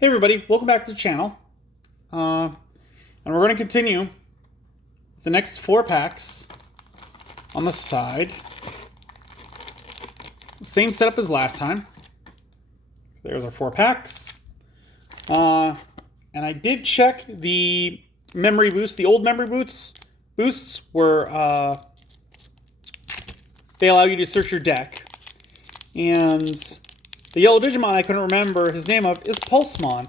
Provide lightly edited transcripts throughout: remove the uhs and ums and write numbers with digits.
Hey everybody, welcome back to the channel. And we're going to continue with the next 4 packs on the side. Same setup as last time. There's our 4 packs. And I did check the memory boost. The old memory boosts were, they allow you to search your deck. And the yellow Digimon I couldn't remember his name of is Pulsemon.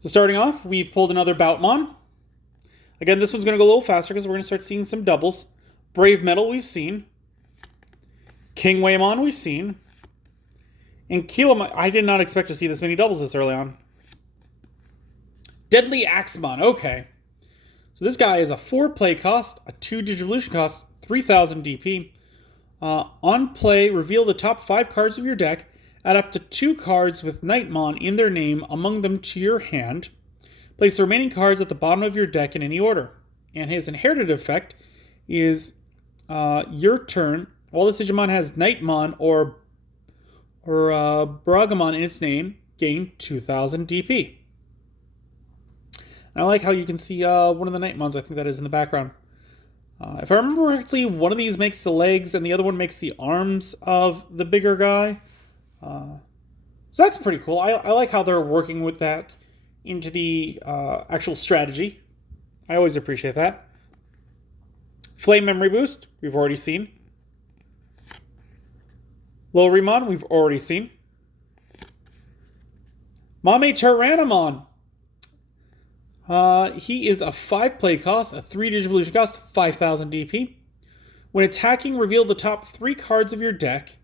So starting off, we've pulled another Beowulfmon. Again, this one's going to go a little faster because we're going to start seeing some doubles. Brave Metal we've seen. Kingwaymon we've seen. And Keelamon, I did not expect to see this many doubles this early on. Deadly Axemon, okay. So this guy is a 4 play cost, a 2 Digivolution cost, 3000 DP. On play, reveal the top 5 cards of your deck. Add up to 2 cards with Nightmon in their name among them to your hand. Place the remaining cards at the bottom of your deck in any order. And his inherited effect is your turn. While this Digimon has Nightmon or Dorugamon in its name, gain 2000 DP. And I like how you can see one of the Nightmons, I think that is in the background. If I remember correctly, one of these makes the legs and the other one makes the arms of the bigger guy. So that's pretty cool. I like how they're working with that into the actual strategy. I always appreciate that. Flame Memory Boost, we've already seen. Orochiman, we've already seen. Mame Triceramon. He is a 5 play cost, a 3 Digivolution cost, 5000 DP. When attacking, reveal the top 3 cards of your deck.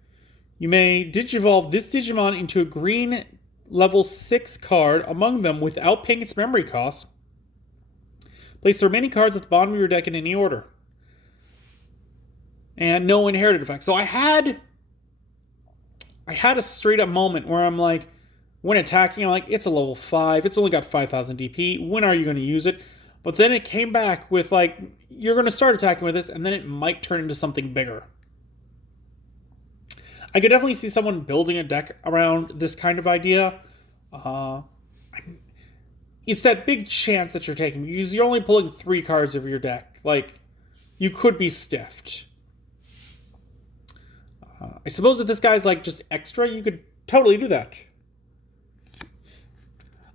You may Digivolve this Digimon into a green level 6 card among them without paying its memory cost. Place the remaining cards at the bottom of your deck in any order. And no inherited effect. So I had a straight up moment where I'm like, when attacking, I'm like, it's a level 5. It's only got 5000 DP. When are you going to use it? But then it came back with like, you're going to start attacking with this, and then it might turn into something bigger. I could definitely see someone building a deck around this kind of idea. It's that big chance that you're taking because you're only pulling 3 cards of your deck. Like, you could be stiffed. I suppose if this guy's like just extra, you could totally do that.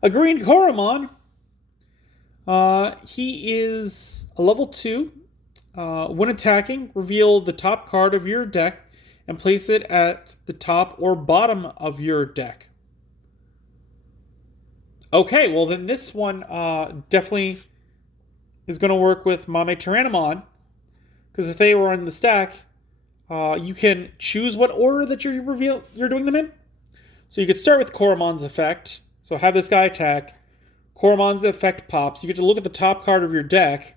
A green Caraman. He is a level 2. When attacking, reveal the top card of your deck and place it at the top or bottom of your deck. Okay, well then this one definitely is going to work with Mame Triceramon, because if they were in the stack, you can choose what order that you're doing them in. So you could start with Caraman's effect. So have this guy attack. Caraman's effect pops. You get to look at the top card of your deck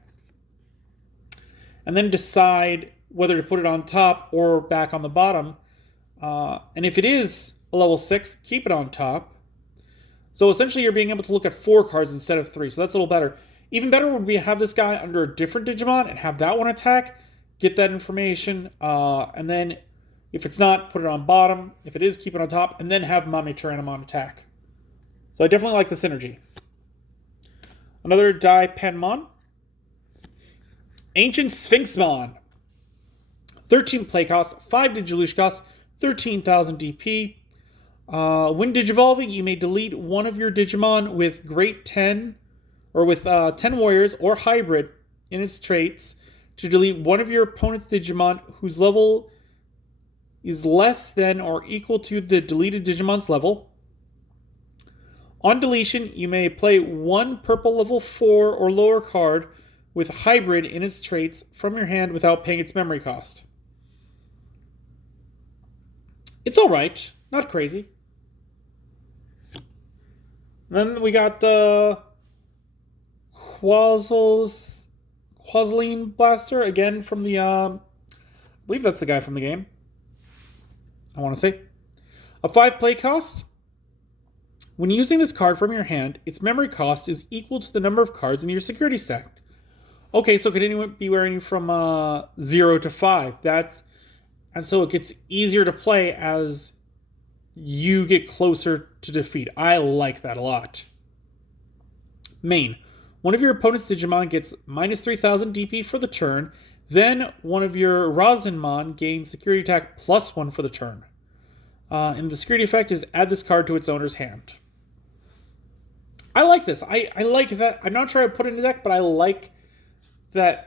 and then decide whether to put it on top or back on the bottom. And if it is a level 6, keep it on top. So essentially you're being able to look at 4 cards instead of 3. So that's a little better. Even better would be have this guy under a different Digimon and have that one attack. Get that information. And then if it's not, put it on bottom. If it is, keep it on top. And then have Mame Triceramon attack. So I definitely like the synergy. Another Dipenmon. Ancient Sphinxmon. 13 play cost, 5 Digivolution cost, 13,000 DP. When Digivolving, you may delete one of your Digimon with Great 10 or with 10 Warriors or Hybrid in its traits to delete one of your opponent's Digimon whose level is less than or equal to the deleted Digimon's level. On deletion, you may play 1 purple level 4 or lower card with Hybrid in its traits from your hand without paying its memory cost. It's alright. Not crazy. Then we got Quazzling Blaster, again from the, I believe that's the guy from the game. I want to say. A 5 play cost. When using this card from your hand, its memory cost is equal to the number of cards in your security stack. Okay, so could anyone be wearing from 0 to 5? And so it gets easier to play as you get closer to defeat. I like that a lot. Main. One of your opponent's Digimon gets minus 3000 DP for the turn. Then one of your Axemon gains security attack plus 1 for the turn. And the security effect is add this card to its owner's hand. I like this. I like that. I'm not sure I put it in the deck, but I like that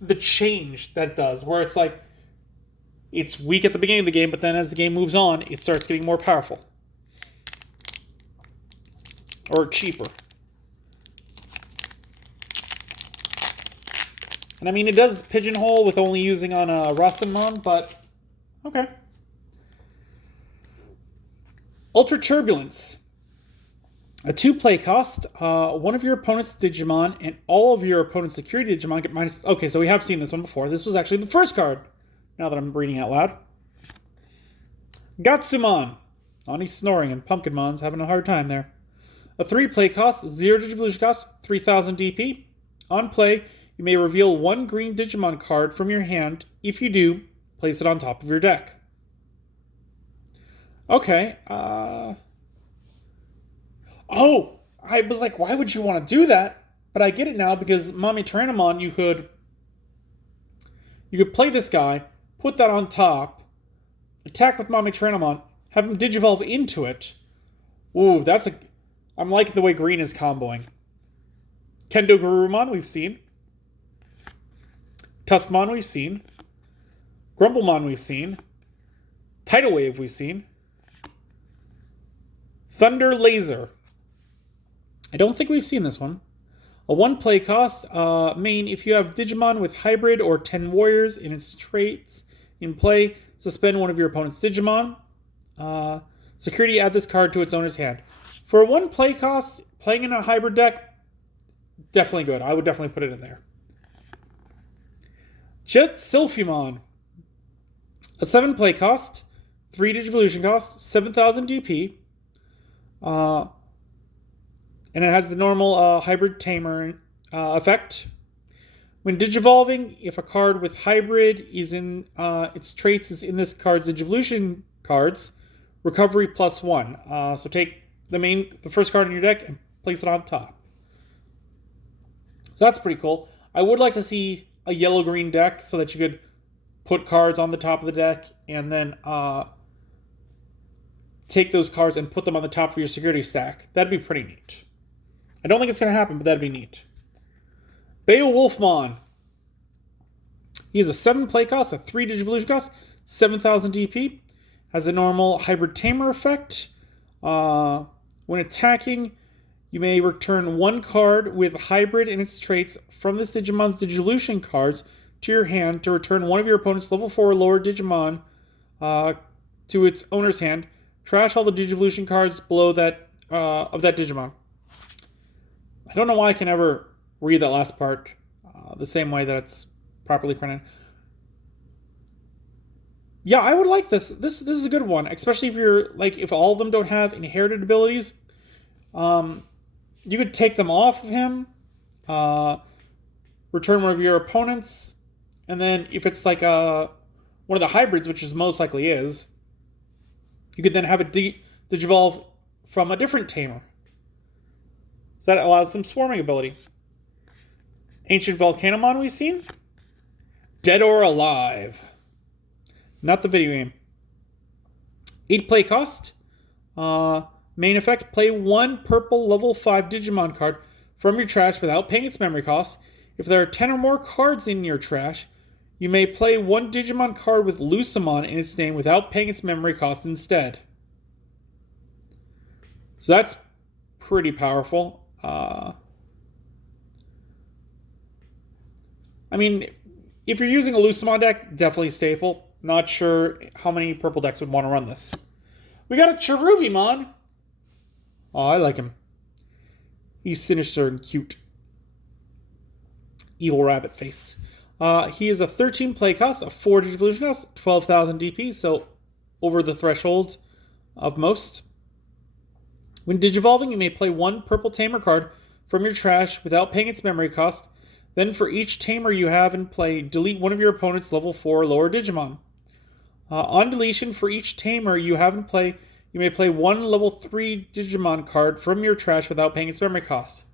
the change that it does, where it's like it's weak at the beginning of the game, but then as the game moves on, it starts getting more powerful. Or cheaper. And I mean, it does pigeonhole with only using on Triceramon, but okay. Ultra Turbulence. A 2-play cost. One of your opponent's Digimon and all of your opponent's security Digimon get minus... Okay, so we have seen this one before. This was actually the first card, now that I'm reading out loud. Axemon. He's snoring, and Pumpkinmon's having a hard time there. A 3-play cost, 0 Digivolution cost, 3000 DP. On play, you may reveal 1 green Digimon card from your hand. If you do, place it on top of your deck. Okay, Oh, I was like, why would you want to do that? But I get it now because Mommy Triceramon, you could play this guy, put that on top, attack with Mommy Triceramon, have him Digivolve into it. Ooh, I'm liking the way green is comboing. Dorugamon, we've seen. Tuskmon, we've seen. Grumblemon, we've seen. Tidal Wave, we've seen. Thunder Laser. I don't think we've seen this one. A 1-play cost. Main, if you have Digimon with Hybrid or 10 Warriors in its traits in play, suspend one of your opponent's Digimon. Security, add this card to its owner's hand. For a 1-play cost, playing in a Hybrid deck, definitely good. I would definitely put it in there. Jetsilphimon. A 7-play cost, 3 Digivolution cost, 7000 DP. And it has the normal Hybrid Tamer effect. When Digivolving, if a card with Hybrid is in its traits is in this card's Digivolution cards, recovery plus 1. So take the first card in your deck and place it on top. So that's pretty cool. I would like to see a yellow-green deck so that you could put cards on the top of the deck and then take those cards and put them on the top of your security stack. That'd be pretty neat. I don't think it's going to happen, but that'd be neat. Beowulfmon. He has a 7-play cost, a 3 Digivolution cost, 7000 DP. Has a normal Hybrid Tamer effect. When attacking, you may return 1 card with Hybrid in its traits from this Digimon's Digivolution cards to your hand to return one of your opponent's level 4 or lower Digimon to its owner's hand. Trash all the Digivolution cards below that of that Digimon. I don't know why I can ever read that last part the same way that it's properly printed. Yeah, I would like this. This is a good one, especially if all of them don't have inherited abilities. You could take them off of him, return one of your opponents, and then if it's like one of the hybrids, which is most likely is, you could then have it Digivolve from a different tamer. So that allows some swarming ability. Ancient Volcanomon we've seen. Dead or Alive. Not the video game. 8-play cost. Main effect, play 1 purple level 5 Digimon card from your trash without paying its memory cost. If there are 10 or more cards in your trash, you may play 1 Digimon card with Lusamon in its name without paying its memory cost instead. So that's pretty powerful. I mean, if you're using a Lusamon deck, definitely staple. Not sure how many purple decks would want to run this. We got a Cherubimon. Oh, I like him. He's sinister and cute. Evil rabbit face. He is a 13-play cost, a 4 Digivolution cost, 12,000 DP, so over the threshold of most. When Digivolving, you may play 1 purple Tamer card from your trash without paying its memory cost. Then for each tamer you have in play, delete one of your opponent's level 4 or lower Digimon. On deletion, for each tamer you have in play, you may play one level 3 Digimon card from your trash without paying its memory cost.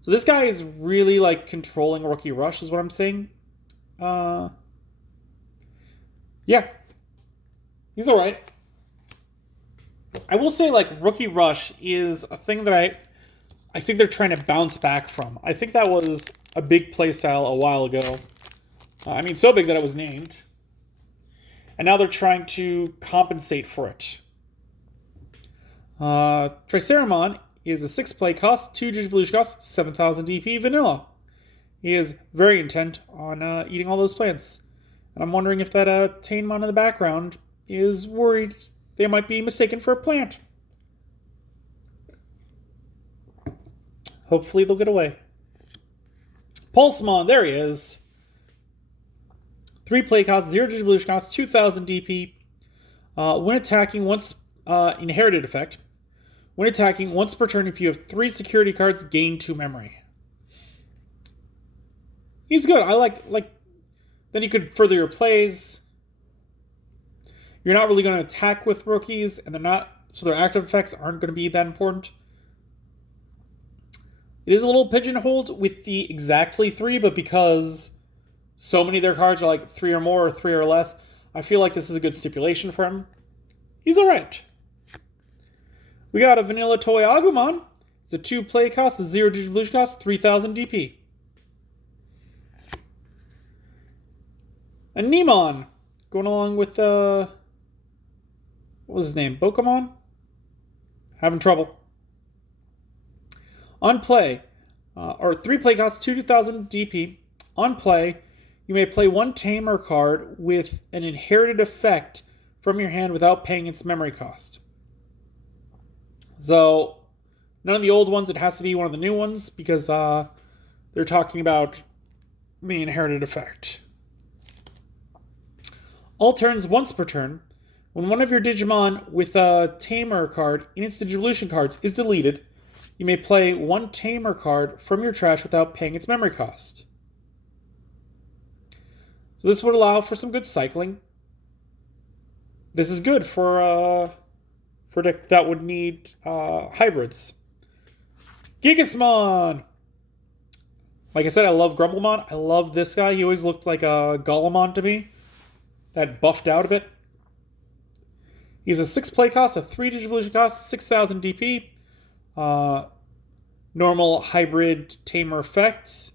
So this guy is really like controlling Rookie Rush, is what I'm saying. Yeah. He's alright. I will say, like, Rookie Rush is a thing that I think they're trying to bounce back from. I think that was a big playstyle a while ago. I mean, so big that it was named. And now they're trying to compensate for it. Triceramon is a 6 play cost, 2 Digivolution cost, 7,000 DP vanilla. He is very intent on eating all those plants. And I'm wondering if that Tainmon in the background is worried they might be mistaken for a plant. Hopefully they'll get away. Pulsemon, there he is. 3 play cost, 0 Digivolution cost, 2,000 DP. When attacking, once inherited effect. When attacking, once per turn, if you have 3 security cards, gain 2 memory. He's good. I like then you could further your plays. You're not really going to attack with rookies, and so their active effects aren't going to be that important. It is a little pigeonholed with the exactly 3, but because so many of their cards are like 3 or more or 3 or less, I feel like this is a good stipulation for him. He's alright. We got a vanilla toy Agumon. It's a 2 play cost, a 0 Digivolution cost, 3,000 DP. A Nemon, going along with, what was his name? Bokomon? Having trouble. On play, or 3 play costs, 2,000 DP. On play, you may play 1 tamer card with an inherited effect from your hand without paying its memory cost. So, none of the old ones, it has to be one of the new ones, because they're talking about the inherited effect. All turns once per turn. When one of your Digimon with a Tamer card in its Digivolution cards is deleted, you may play 1 Tamer card from your trash without paying its memory cost. So this would allow for some good cycling. This is good for deck that would need hybrids. Gigasmon! Like I said, I love Grumblemon. I love this guy. He always looked like a Golemon to me. That buffed out a bit. He's a 6 play cost, a 3 Digivolution cost, 6,000 DP. Normal hybrid tamer effects.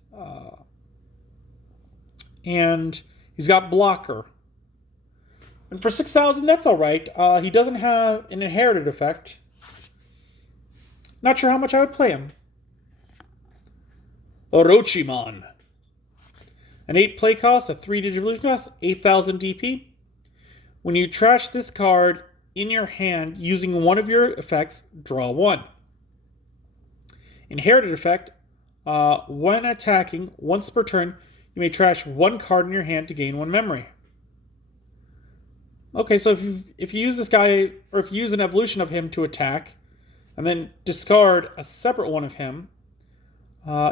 And he's got blocker. And for 6,000, that's alright. He doesn't have an inherited effect. Not sure how much I would play him. Orochiman. An 8 play cost, a 3 Digivolution cost, 8,000 DP. When you trash this card in your hand using one of your effects, draw 1. Inherited effect, when attacking, once per turn, you may trash 1 card in your hand to gain 1 memory. Okay, so if you use this guy, or if you use an evolution of him to attack, and then discard a separate one of him,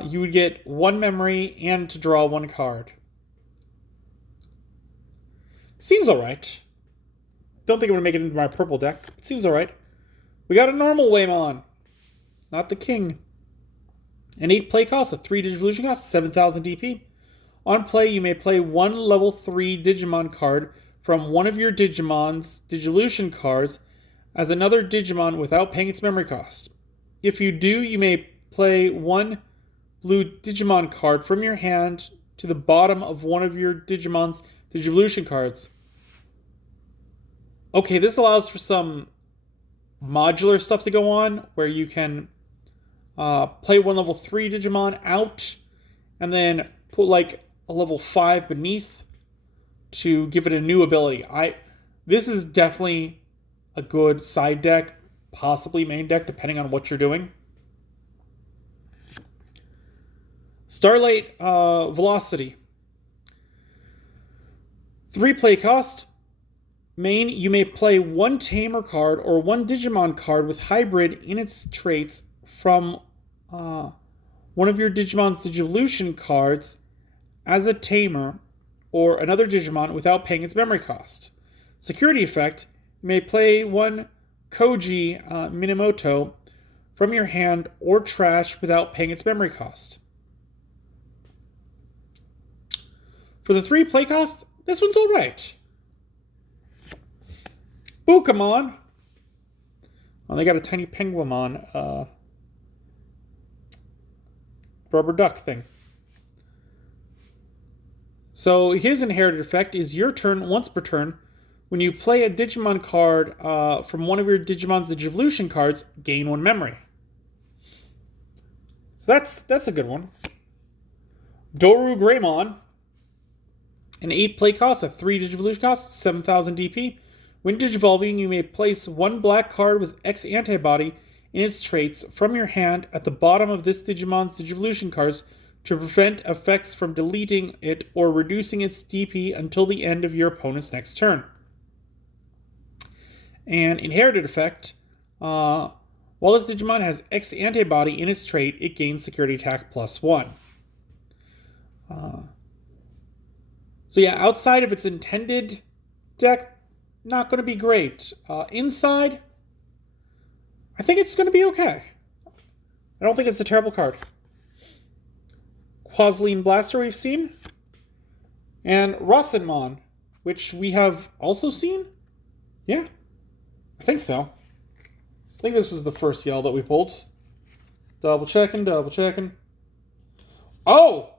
you would get 1 memory and to draw 1 card. Seems alright. Don't think I'm going to make it into my purple deck. It seems alright. We got a normal Waymon. Not the king. An 8 play cost, a 3 Digivolution cost, 7,000 DP. On play, you may play 1 level 3 Digimon card from one of your Digimon's Digivolution cards as another Digimon without paying its memory cost. If you do, you may play 1 blue Digimon card from your hand to the bottom of one of your Digimon's Digivolution cards. Okay, this allows for some modular stuff to go on, where you can play 1 level 3 Digimon out, and then put like a level 5 beneath to give it a new ability. This is definitely a good side deck, possibly main deck, depending on what you're doing. Starlight Velocity. 3 play cost. Main, you may play 1 Tamer card or 1 Digimon card with hybrid in its traits from one of your Digimon's Digivolution cards as a tamer or another Digimon without paying its memory cost. Security effect, you may play one Koji Minamoto from your hand or trash without paying its memory cost. For the 3 play cost, this one's alright. Dorugamon. Oh, they got a tiny Penguinmon rubber duck thing. So his inherited effect is your turn once per turn. When you play a Digimon card from one of your Digimon's Digivolution cards, gain 1 memory. So that's a good one. Dorugamon. An 8 play cost, a 3 Digivolution cost, 7,000 DP. When Digivolving, you may place 1 black card with X antibody in its traits from your hand at the bottom of this Digimon's Digivolution cards to prevent effects from deleting it or reducing its DP until the end of your opponent's next turn. And inherited effect, while this Digimon has X antibody in its trait, it gains security attack +1. So yeah, outside of its intended deck, not going to be great. Inside, I think it's going to be okay. I don't think it's a terrible card. Quasline Blaster we've seen. And Axemon, which we have also seen. Yeah, I think so. I think this was the first yell that we pulled. Double checking. Oh,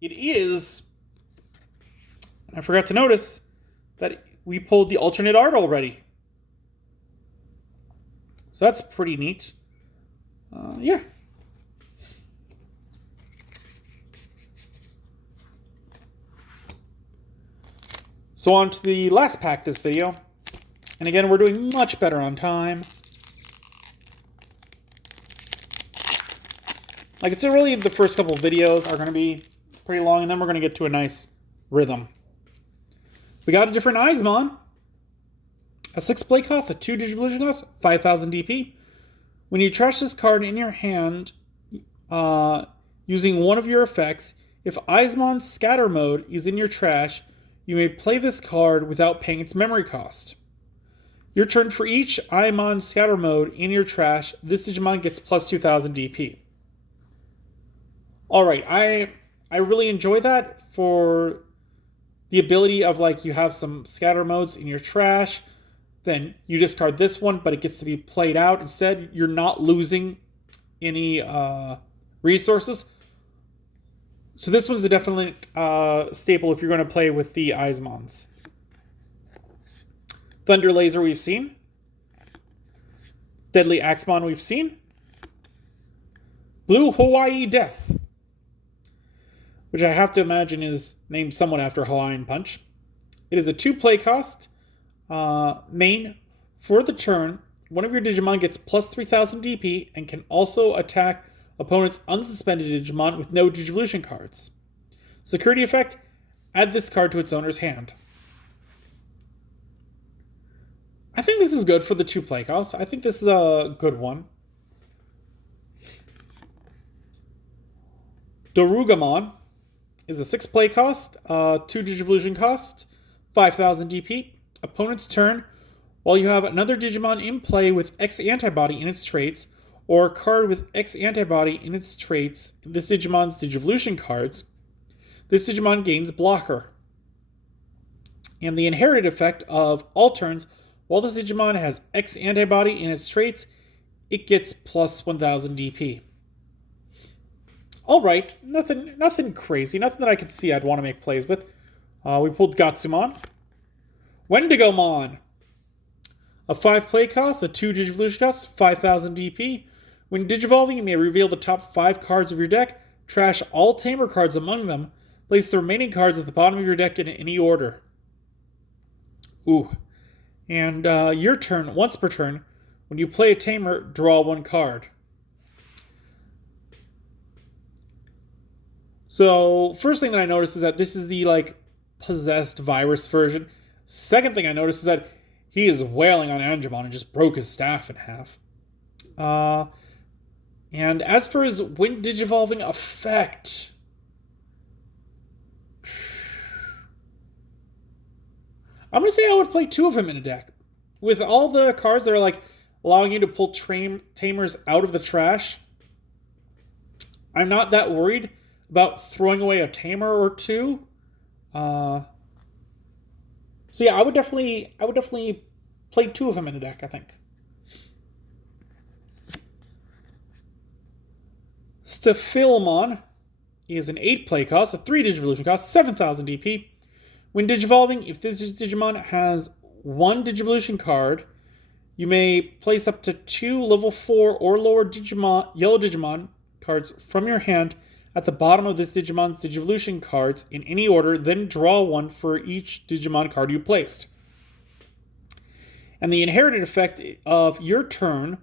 it is. I forgot to notice that we pulled the alternate art already. So that's pretty neat. Yeah. So on to the last pack this video. And again, we're doing much better on time. Like, it's really the first couple of videos are going to be pretty long, and then we're going to get to a nice rhythm. We got a different Axemon. A 6 play cost, a 2 Digivolution cost, 5,000 DP. When you trash this card in your hand using one of your effects, if Axemon's scatter mode is in your trash, you may play this card without paying its memory cost. Your turn for each Axemon scatter mode in your trash, this Digimon gets plus 2,000 DP. Alright, I really enjoy that for the ability of, like, you have some scatter modes in your trash, then you discard this one, but it gets to be played out. Instead, you're not losing any resources. So this one's a definite staple if you're going to play with the Axemons. Thunder Laser we've seen. Deadly Axemon we've seen. Blue Hawaii Death, which I have to imagine is named somewhat after Hawaiian Punch. It is a 2 play cost. Main, for the turn, one of your Digimon gets plus 3,000 DP and can also attack opponent's unsuspended Digimon with no Digivolution cards. Security effect, add this card to its owner's hand. I think this is good for the 2 play cost. I think this is a good one. Dorugamon is a 6 play cost, 2 Digivolution cost, 5,000 DP. Opponent's turn, while you have another Digimon in play with X antibody in its traits, or a card with X antibody in its traits, this Digimon's Digivolution cards, this Digimon gains Blocker. And the inherited effect of all turns, while this Digimon has X antibody in its traits, it gets plus 1,000 DP. Alright, nothing crazy, nothing that I could see I'd want to make plays with. We pulled Gatsumon. Wendigomon. A 5 play cost, a 2 Digivolution cost, 5,000 DP. When Digivolving, you may reveal the top 5 cards of your deck, trash all Tamer cards among them, place the remaining cards at the bottom of your deck in any order. Ooh. And your turn, once per turn, when you play a Tamer, draw 1 card. So, first thing that I noticed is that this is the, like, possessed virus version. Second thing I noticed is that he is wailing on Angemon and just broke his staff in half. And as for his Wind Digivolving effect, I'm going to say I would play 2 of him in a deck. With all the cards that are like allowing you to pull Tamers out of the trash, I'm not that worried about throwing away a Tamer or 2. So yeah, I would definitely play 2 of them in a deck, I think. Beetlemon is an 8 play cost, a 3 Digivolution cost, 7,000 DP. When Digivolving, if this Digimon has 1 Digivolution card, you may place up to 2 level 4 or lower yellow Digimon cards from your hand at the bottom of this Digimon's Digivolution cards in any order, then draw 1 for each Digimon card you placed. And the inherited effect of your turn,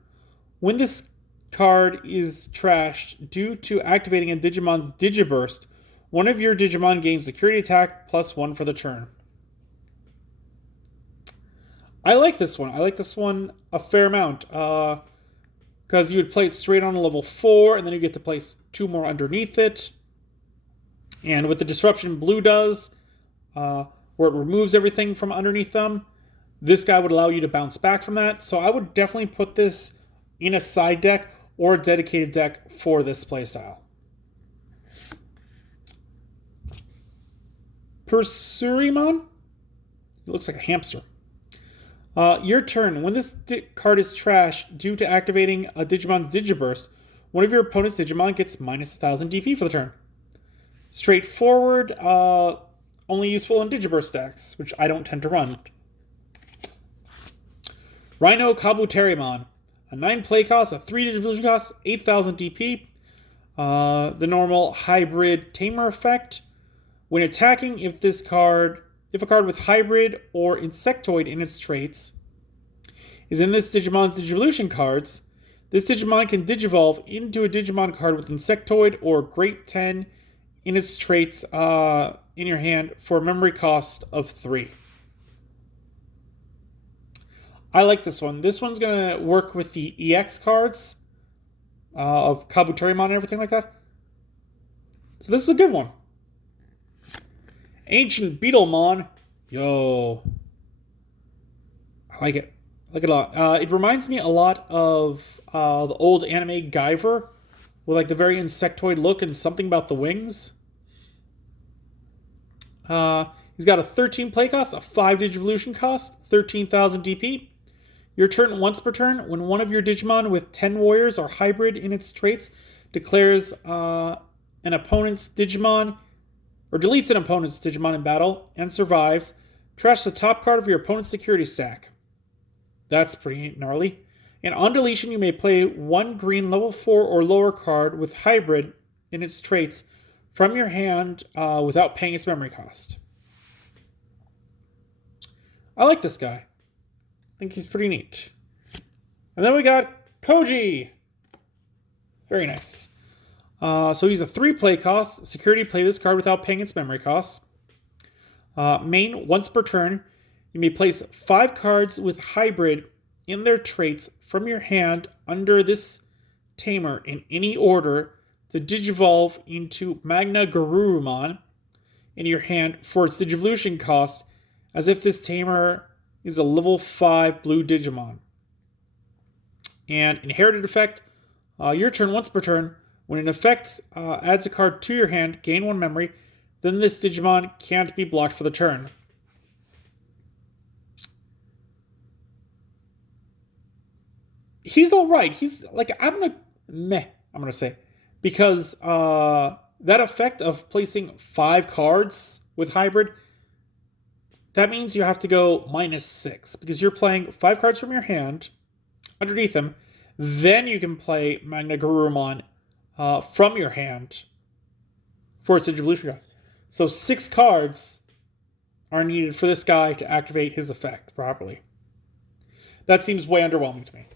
when this card is trashed due to activating a Digimon's Digiburst, one of your Digimon gains security attack +1 for the turn. I like this one. I like this one a fair amount. Because you would play it straight on a level 4, and then you get to place 2 more underneath it. And with the Disruption Blue does, where it removes everything from underneath them, this guy would allow you to bounce back from that. So I would definitely put this in a side deck or a dedicated deck for this playstyle. Triceramon? It looks like a hamster. Your turn. When this card is trashed due to activating a Digimon's Digiburst, one of your opponent's Digimon gets -1,000 DP for the turn. Straightforward, only useful in Digiburst decks, which I don't tend to run. Rhino Kabuterimon. A 9 play cost, a 3 Digivolution cost, 8,000 DP. The normal hybrid tamer effect. When attacking, if a card with hybrid or insectoid in its traits is in this Digimon's Digivolution cards, this Digimon can Digivolve into a Digimon card with insectoid or Great 10 in its traits in your hand for a memory cost of 3. I like this one. This one's going to work with the EX cards of Kabuterimon and everything like that. So this is a good one. Ancient Beetlemon. Yo. I like it. I like it a lot. It reminds me a lot of the old anime Guyver with like the very insectoid look and something about the wings. He's got a 13 play cost, a 5 Digivolution cost, 13,000 DP. Your turn once per turn, when one of your Digimon with 10 warriors or hybrid in its traits declares an opponent's Digimon or deletes an opponent's Digimon in battle and survives, trash the top card of your opponent's security stack. That's pretty gnarly. And on deletion, you may play 1 green level 4 or lower card with hybrid in its traits from your hand without paying its memory cost. I like this guy. I think he's pretty neat. And then we got Koji. Very nice. So he's a 3 play cost. Security, play this card without paying its memory cost. Main, once per turn, you may place 5 cards with hybrid in their traits from your hand under this tamer in any order to Digivolve into Magna Garurumon in your hand for its Digivolution cost, as if this tamer is a level 5 blue Digimon. And inherited effect, your turn once per turn. When an effect adds a card to your hand, gain 1 memory, then this Digimon can't be blocked for the turn. He's alright. He's like, I'm gonna say. Because that effect of placing 5 cards with hybrid, that means you have to go -6. Because you're playing 5 cards from your hand, underneath them, then you can play Magna Garurumon from your hand for its Digivolution cost. So 6 cards are needed for this guy to activate his effect properly. That seems way underwhelming to me.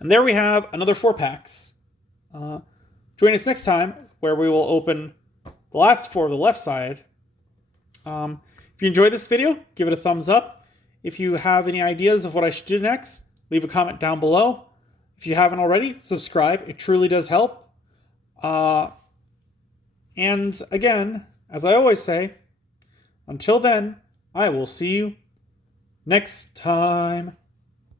And there we have another 4 packs. Join us next time where we will open the last 4 of the left side. If you enjoyed this video, give it a thumbs up. If you have any ideas of what I should do next, leave a comment down below. If you haven't already, subscribe. It truly does help. And again, as I always say, until then, I will see you next time.